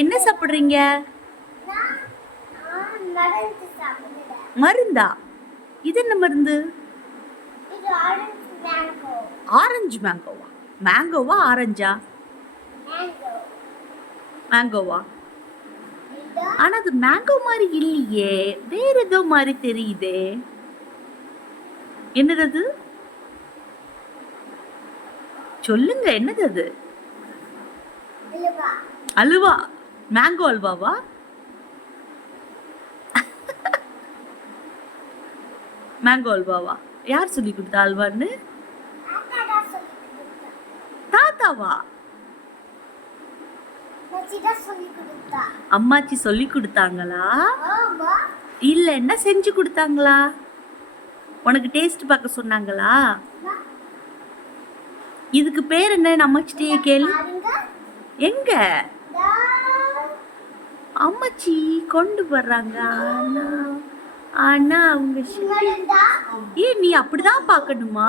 என்ன சாப்பிடுறீங்க? மருந்தா? இது என்ன மருந்து? ஆரஞ்சு மேங்கோவா? மேங்கோவா ஆரஞ்சா? மேங்கோவா? ஆனா அது மேங்கோ மாதிரி இல்லையே, வேற ஏதோ மாதிரி தெரியுதே. என்னது அது? சொல்லுங்க, என்னது அது? அல்வா? மேங்கோ அல்வாவா? மேங்கோ அல்வாவா? யார் சொல்லி கொடுத்தா அல்வான்னு? தாத்தாவா? அம்மாச்சி சொல்லி கொடுத்தாங்களா? இல்ல என்ன செஞ்சு கொடுத்தாங்களா? உனக்கு டேஸ்ட் பார்க்க சொன்னாங்களா? இதுக்கு பேர் என்ன? அம்மாச்சிட்டே கேளு. எங்க அம்மாச்சி கொண்டு வர்றாங்க? ஆனா அவங்க ஏன் நீ அப்படிதான் பார்க்கணுமா?